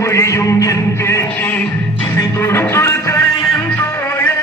மொழியும் என் பேச்சு இசை கொடுத்திருக்கிற என் தோழே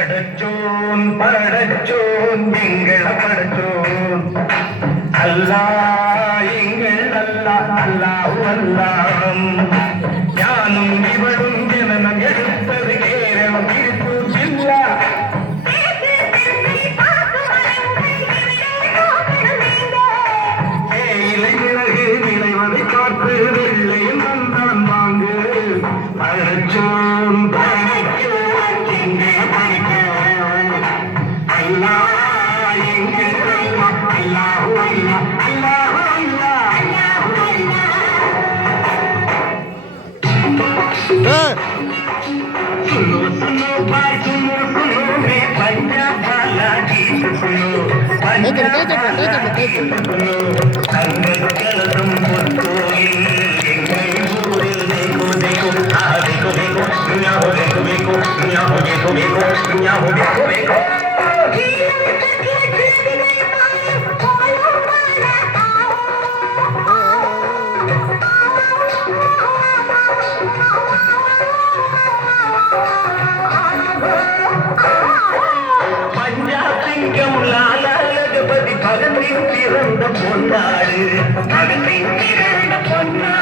படச்சோன் படச்சோன் எங்கள படச்சோன் அல்லாஹ் எங்கள் அல்லாஹ் அல்லாஹ் அல்லாஹ் ஞானும் இவளும் ஜனனம் எடுத்தது கேரளம் திருப்பூர் ஜில்லா இலை விலகு விளைவதை காத்து வெள்ளையும் வந்தான் வாங்கு படச்சோன் सुनो सुनो भाई सुनो सुनो मैं पंजाब वाला गीत सुनो पंजाब वाला गीत सुनो संगत चल तुम पुत्रोइन एंगल पूरे देखो देखो आ देखो देखो दुनिया हो देखो देखो दुनिया हो देखो देखो दुनिया हो देखो देखो பொன்னாடு பொன்னாடு